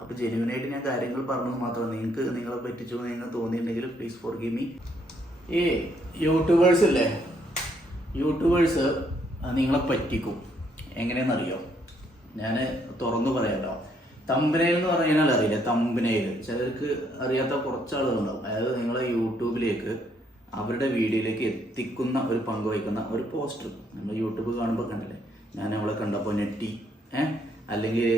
അപ്പോൾ ജെന്യൂനായിട്ട് ഞാൻ കാര്യങ്ങൾ പറഞ്ഞത് മാത്രമാണ്. നിങ്ങൾക്ക് നിങ്ങളെ പറ്റിച്ചു എന്ന് നിങ്ങൾ തോന്നിയിട്ടുണ്ടെങ്കിൽ പ്ലീസ് ഫോർ ഗീവ് മീ ഈ യൂട്യൂബേഴ്സ് ഇല്ലേ? യൂട്യൂബേഴ്സ് നിങ്ങളെ പറ്റിക്കും. എങ്ങനെയെന്നറിയോ ഞാൻ തുറന്നു പറയാലോ തമ്പനയിൽ എന്ന് പറഞ്ഞാൽ അറിയില്ല. തമ്പനയിൽ ചിലർക്ക് അറിയാത്ത കുറച്ച് ആളുകളുണ്ടാവും. അതായത് നിങ്ങളെ യൂട്യൂബിലേക്ക് അവരുടെ വീഡിയോയിലേക്ക് എത്തിക്കുന്ന ഒരു പങ്ക് വഹിക്കുന്ന ഒരു പോസ്റ്റർ നമ്മൾ യൂട്യൂബ് കാണുമ്പോൾ കണ്ടില്ലേ? ഞാൻ അവളെ കണ്ടപ്പോൾ നെറ്റി ഏഹ് അല്ലെങ്കിൽ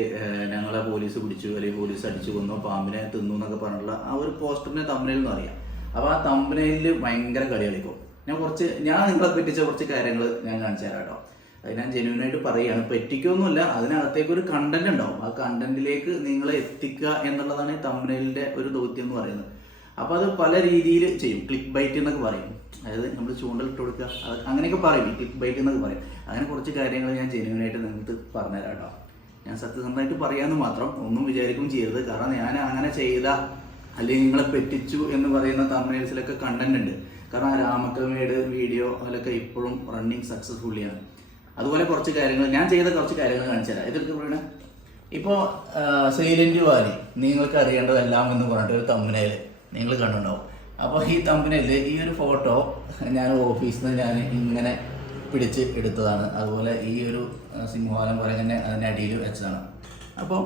ഞങ്ങളെ പോലീസ് പിടിച്ചു അല്ലെങ്കിൽ പോലീസ് അടിച്ചു കൊന്നു പാമ്പിനെ തിന്നു എന്നൊക്കെ പറഞ്ഞിട്ടുള്ള ആ ഒരു പോസ്റ്ററിനെ തമ്പനയിൽ എന്ന് അറിയാം അപ്പോൾ ആ തമ്പനയിൽ ഭയങ്കര കളി കളിക്കും. ഞാൻ കുറച്ച് ഞാൻ നിങ്ങളെ പറ്റിച്ച കുറച്ച് കാര്യങ്ങൾ ഞാൻ കാണിച്ചു തരാം കേട്ടോ. അത് ഞാൻ ജെന്യൂനായിട്ട് പറയുകയാണ്. പറ്റിക്കൊന്നുമില്ല അതിനകത്തേക്ക് ഒരു കണ്ടന്റ് ഉണ്ടാവും. ആ കണ്ടന്റിലേക്ക് നിങ്ങളെ എത്തിക്കുക എന്നുള്ളതാണ് തമ്പനയിലിന്റെ ഒരു ദൗത്യം എന്ന് പറയുന്നത്. അപ്പോൾ അത് പല രീതിയിൽ ചെയ്യും. ക്ലിക്ക് ബൈറ്റ് എന്നൊക്കെ പറയും. അതായത് നമ്മൾ ചൂണ്ടലിട്ട് കൊടുക്കുക. അങ്ങനെയൊക്കെ പറയും. ക്ലിക്ക് ബൈറ്റ് എന്നൊക്കെ പറയും. അങ്ങനെ കുറച്ച് കാര്യങ്ങൾ ഞാൻ ജെന്യൂനായിട്ട് നിങ്ങൾക്ക് പറഞ്ഞുതരാം കേട്ടോ. ഞാൻ സത്യസന്ധമായിട്ട് പറയാമെന്ന് മാത്രം ഒന്നും വിചാരിക്കും ചെയ്യരുത്. കാരണം ഞാൻ അങ്ങനെ ചെയ്ത അല്ലെങ്കിൽ നിങ്ങളെ പറ്റിച്ചു എന്ന് പറയുന്ന തമിഴ്സിലൊക്കെ കണ്ടന്റ് ഉണ്ട്. കാരണം ആ രാമക്കമ്മയുടെ വീഡിയോ അതിലൊക്കെ ഇപ്പോഴും റണ്ണിങ് സക്സസ്ഫുള്ളിയാണ് അതുപോലെ കുറച്ച് കാര്യങ്ങൾ ഞാൻ ചെയ്ത കുറച്ച് കാര്യങ്ങൾ കാണിച്ചു തരാം. ഇതൊക്കെ പറയണേ? ഇപ്പോൾ സൈലന്റ് വാലി നിങ്ങൾക്ക് അറിയേണ്ടതെല്ലാം എന്ന് പറഞ്ഞിട്ട് ഒരു തമ്പനയിൽ നിങ്ങൾ കണ്ടുണ്ടാവും അപ്പോൾ ഈ തമ്പനയിൽ ഈ ഒരു ഫോട്ടോ ഞാൻ ഓഫീസിൽ നിന്ന് ഞാൻ ഇങ്ങനെ പിടിച്ച് എടുത്തതാണ്. അതുപോലെ ഈ ഒരു സിംഹവാലം പോലെ തന്നെ അതിന്റെ അടിയിൽ വെച്ചതാണ്. അപ്പോൾ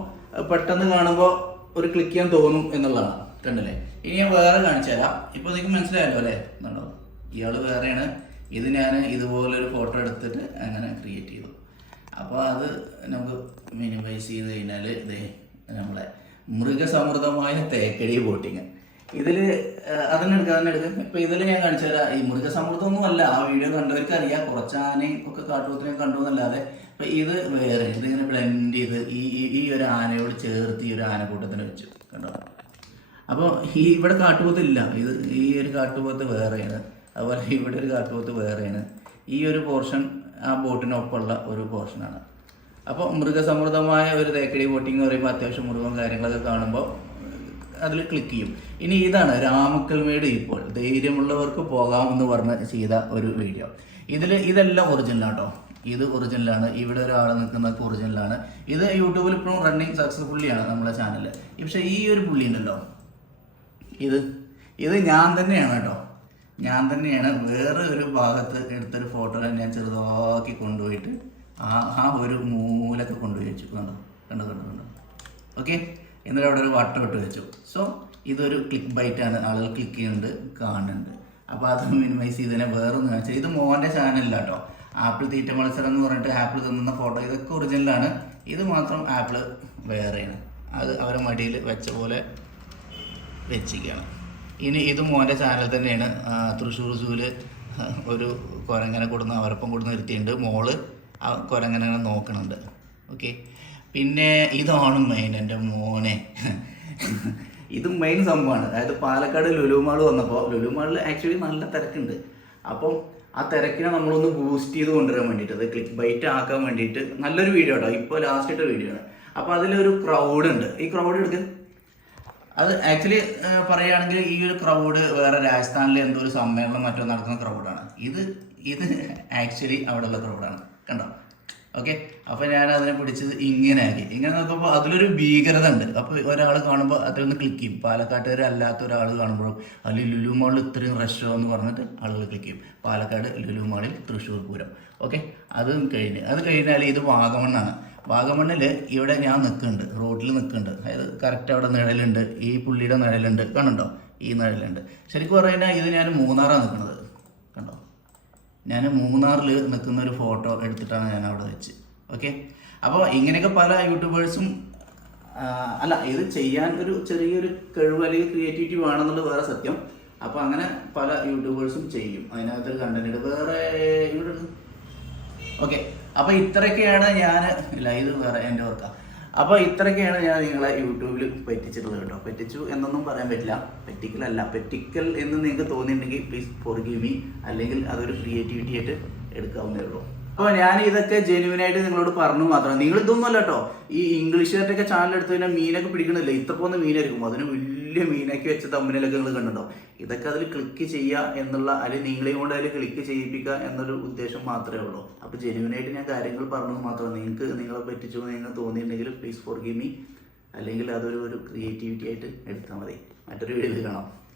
പെട്ടെന്ന് കാണുമ്പോൾ ഒരു ക്ലിക്ക് ചെയ്യാൻ തോന്നും എന്നുള്ളതാണ് കണ്ടല്ലേ? ഇനി ഞാൻ വേറെ കാണിച്ചു തരാം. ഇപ്പോൾ നിങ്ങൾക്ക് മനസ്സിലായല്ലോ അല്ലേ? എന്നുണ്ടോ ഇയാൾ വേറെയാണ്. ഇത് ഞാൻ ഇതുപോലൊരു ഫോട്ടോ എടുത്തിട്ട് അങ്ങനെ ക്രിയേറ്റ് ചെയ്തു. അപ്പോൾ അത് നമുക്ക് മിനിമൈസ് ചെയ്ത് കഴിഞ്ഞാൽ ഇതേ നമ്മളെ മൃഗസമൃദ്ധമായ തേക്കടി ബോട്ടിങ് ഇതിൽ അതിനെടുക്കുക അതിനെടുക്കുക ഇപ്പം ഇതിൽ ഞാൻ കാണിച്ചു തരാം. ഈ മൃഗസമൃദ്ധമൊന്നും അല്ല ആ വീഡിയോ കണ്ടവർക്ക് അറിയാം കുറച്ച് ആനയും ഒക്കെ കാട്ടുപോത്തിനെ കണ്ടു എന്നല്ലാതെ ഇപ്പം ഇത് വേറെ ഇതിങ്ങനെ ബ്ലെൻഡ് ചെയ്ത് ഈ ഈ- ഒരു ആനയോട് ചേർത്ത് ഈ ഒരു ആനക്കൂട്ടത്തിന് വെച്ചു. കണ്ടോ? അപ്പോൾ ഈ ഇവിടെ കാട്ടുപോത്ത് ഇല്ല ഇത് ഈ ഒരു കാട്ടുപോത്ത് വേറെയാണ്. അതുപോലെ ഇവിടെ ഒരു കാട്ടുപോത്ത് വേറെയാണ്. ഈ ഒരു പോർഷൻ ആ ബോട്ടിനൊപ്പമുള്ള ഒരു പോർഷനാണ് അപ്പോൾ മൃഗസമൃദ്ധമായ ഒരു തേക്കടി ബോട്ടിംഗ് എന്ന് പറയുമ്പോൾ അത്യാവശ്യം മൃഗവും കാര്യങ്ങളൊക്കെ കാണുമ്പോൾ അതിൽ ക്ലിക്ക് ചെയ്യും. ഇനി ഇതാണ് രാമക്കൽമേട് ഇപ്പോൾ. ധൈര്യമുള്ളവർക്ക് പോകാമെന്ന് പറഞ്ഞ് ചെയ്ത ഒരു വീഡിയോ ഇതിൽ ഇതെല്ലാം ഒറിജിനലാട്ടോ ഇത് ഒറിജിനലാണ് ഇവിടെ ഒരാൾ നിൽക്കുന്നതൊക്കെ ഒറിജിനലാണ് ഇത് യൂട്യൂബിൽ ഇപ്പോഴും റണ്ണിങ് സക്സസ്ഫുള്ളിയാണ് നമ്മുടെ ചാനൽ പക്ഷേ ഈ ഒരു പുള്ളി ഉണ്ടല്ലോ. ഇത് ഇത് ഞാൻ തന്നെയാണ് കേട്ടോ. ഞാൻ തന്നെയാണ് വേറെ ഒരു ഭാഗത്ത് എടുത്തൊരു ഫോട്ടോ ഞാൻ ചെറുതാക്കി കൊണ്ടുപോയിട്ട് ആ ആ ഒരു മൂലൊക്കെ കൊണ്ടുപോയി വെച്ചു. കണ്ടോ? കണ്ടോ കണ്ടോ കണ്ടോ? ഓക്കെ എന്നിട്ട് അവിടെ ഒരു വട്ടം ഇട്ട് വെച്ചു. സോ ഇതൊരു ക്ലിക്ക് ബൈറ്റ് ആണ്. ആളുകൾ ക്ലിക്ക് ചെയ്യുന്നുണ്ട് കാണുന്നുണ്ട്. അപ്പോൾ അത് മിനിമൈസ് ചെയ്തതിനെ വേറൊന്നും വെച്ചാൽ ഇത് മോന്റെ ചാനലില്ല കേട്ടോ ആപ്പിൾ തീറ്റ മത്സരം എന്ന് പറഞ്ഞിട്ട് ആപ്പിൾ തിന്നുന്ന ഫോട്ടോ ഇതൊക്കെ ഒറിജിനലാണ് ഇത് മാത്രം ആപ്പിൾ വേറെയാണ് അത് അവരെ മടിയിൽ വെച്ച പോലെ വെച്ചിരിക്കുകയാണ്. ഇനി ഇത് മോന്റെ ചാനൽ തന്നെയാണ്. തൃശ്ശൂർ സൂൽ ഒരു കുരങ്ങനെ കൊടുന്ന് അവരപ്പം കൊടുന്ന് നിർത്തിയിട്ടുണ്ട് മോൾ കുരങ്ങനെ നോക്കുന്നുണ്ട് ഓക്കെ പിന്നെ ഇതാണ് മെയിൻ എന്റെ മോനെ. ഇത് മെയിൻ സംഭവമാണ്. അതായത് പാലക്കാട് ലുലുമാൾ വന്നപ്പോൾ ലുലുമാളിൽ ആക്ച്വലി നല്ല തിരക്കുണ്ട്. അപ്പം ആ തിരക്കിനെ നമ്മളൊന്ന് ബൂസ്റ്റ് ചെയ്ത് കൊണ്ടുവരാൻ വേണ്ടിയിട്ട് അത് ക്ലിക്ക് ബൈറ്റ് ആക്കാൻ വേണ്ടിയിട്ട് നല്ലൊരു വീഡിയോ കേട്ടോ ഇപ്പോൾ ലാസ്റ്റ് ഇട്ട വീഡിയോ ആണ്. അപ്പോൾ അതിലൊരു ക്രൗഡ് ഉണ്ട്. ഈ ക്രൗഡ് എടുക്കുക അത് ആക്ച്വലി പറയുകയാണെങ്കിൽ ഈ ഒരു ക്രൗഡ് വേറെ രാജസ്ഥാനിലെ എന്തോ ഒരു സമ്മേളനം മറ്റോ നടക്കുന്ന ക്രൗഡാണ് ഇത് ഇത് ആക്ച്വലി അവിടെയുള്ള ക്രൗഡാണ് കണ്ടോ? ഓക്കെ? അപ്പോൾ ഞാൻ അതിനെ പിടിച്ചത് ഇങ്ങനെ ആക്കി. ഇങ്ങനെ നോക്കുമ്പോൾ അതിലൊരു ഭീകരത ഉണ്ട് അപ്പോൾ ഒരാൾ കാണുമ്പോൾ അതിലൊന്ന് ക്ലിക്ക് ചെയ്യും. പാലക്കാട്ടുകാർ അല്ലാത്ത ഒരാൾ കാണുമ്പോഴും അല്ലെങ്കിൽ ലുലു മാളിൽ ഇത്രയും റഷോ എന്ന് പറഞ്ഞിട്ട് ആളുകൾ ക്ലിക്ക് ചെയ്യും. പാലക്കാട് ലുലു മാളിൽ തൃശ്ശൂർ പൂരം. ഓക്കെ? അതും കഴിഞ്ഞ്. അത് കഴിഞ്ഞാൽ ഇത് വാഗമണ്ണാണ്. വാഗമണ്ണിൽ ഇവിടെ ഞാൻ നിൽക്കുന്നുണ്ട് റോഡിൽ നിൽക്കുന്നുണ്ട് അതായത് കറക്റ്റ് അവിടെ നിഴലുണ്ട്. ഈ പുള്ളിയുടെ നിഴലുണ്ട്. കാണണ്ടോ ഈ നിഴലുണ്ട്. ശരിക്കും പറഞ്ഞു കഴിഞ്ഞാൽ ഇത് ഞാൻ മൂന്നാറാണ് നിൽക്കുന്നത് ഞാൻ മൂന്നാറിൽ നിൽക്കുന്ന ഒരു ഫോട്ടോ എടുത്തിട്ടാണ് ഞാൻ അവിടെ വെച്ച്. ഓക്കെ അപ്പോൾ ഇങ്ങനെയൊക്കെ പല യൂട്യൂബേഴ്സും അല്ല ഇത് ചെയ്യാൻ ഒരു ചെറിയൊരു കഴിവ് അല്ലെങ്കിൽ ക്രിയേറ്റിവിറ്റി വേണമെന്നുള്ളത് വേറെ സത്യം. അപ്പോൾ അങ്ങനെ പല യൂട്യൂബേഴ്സും ചെയ്യും. അതിനകത്തൊരു കണ്ടന്റ് വേറെ ഇവിടെ ഓക്കെ അപ്പോൾ ഇത്രയൊക്കെയാണ് ഞാൻ ഇത് വേറെ എന്റെ ഓർക്കാം അപ്പോൾ ഇത്രയൊക്കെയാണ് ഞാൻ നിങ്ങളെ യൂട്യൂബിൽ പറ്റിച്ചിട്ടുള്ളത് കേട്ടോ. പറ്റിച്ചു എന്നൊന്നും പറയാൻ പറ്റില്ല. പറ്റിക്കലല്ല പറ്റിക്കൽ എന്ന് നിങ്ങൾക്ക് തോന്നിയിട്ടുണ്ടെങ്കിൽ പ്ലീസ് ഫോർ ഗീവ് മീ അല്ലെങ്കിൽ അതൊരു ക്രിയേറ്റിവിറ്റി ആയിട്ട് എടുക്കാവുന്നേ ഉള്ളൂ. അപ്പോൾ ഞാൻ ഇതൊക്കെ ജെന്യൂനായിട്ട് നിങ്ങളോട് പറഞ്ഞു മാത്രം. നിങ്ങൾ ഇതൊന്നുമല്ല കേട്ടോ. ഈ ഇംഗ്ലീഷുകാരുടെ ഒക്കെ ചാനൽ എടുത്ത് കഴിഞ്ഞാൽ മീനൊക്കെ പിടിക്കണില്ല? ഇത്ര പോകുന്ന മീനായിരിക്കും അതിന് വലിയ മീനാക്കി വെച്ച തമ്മിലൊക്കെ നിങ്ങൾ കണ്ടിട്ടുണ്ടോ ഇതൊക്കെ അതിൽ ക്ലിക്ക് ചെയ്യുക എന്നുള്ള അല്ലെങ്കിൽ നിങ്ങളെയും കൊണ്ട് അതിൽ ക്ലിക്ക് ചെയ്യിപ്പിക്കുക എന്നൊരു ഉദ്ദേശം മാത്രമേ ഉള്ളൂ. അപ്പോൾ ജെനുവിനായിട്ട് ഞാൻ കാര്യങ്ങൾ പറഞ്ഞത് മാത്രമേ നിങ്ങൾക്ക് നിങ്ങളെ പറ്റിച്ചു നിങ്ങൾ തോന്നിയിട്ടുണ്ടെങ്കിൽ പ്ലീസ് ഫോർ ഗിമി അല്ലെങ്കിൽ അതൊരു ഒരു ക്രിയേറ്റിവിറ്റി ആയിട്ട് എടുത്താൽ മതി. മറ്റൊരു വീഡിയോയിൽ കാണാം.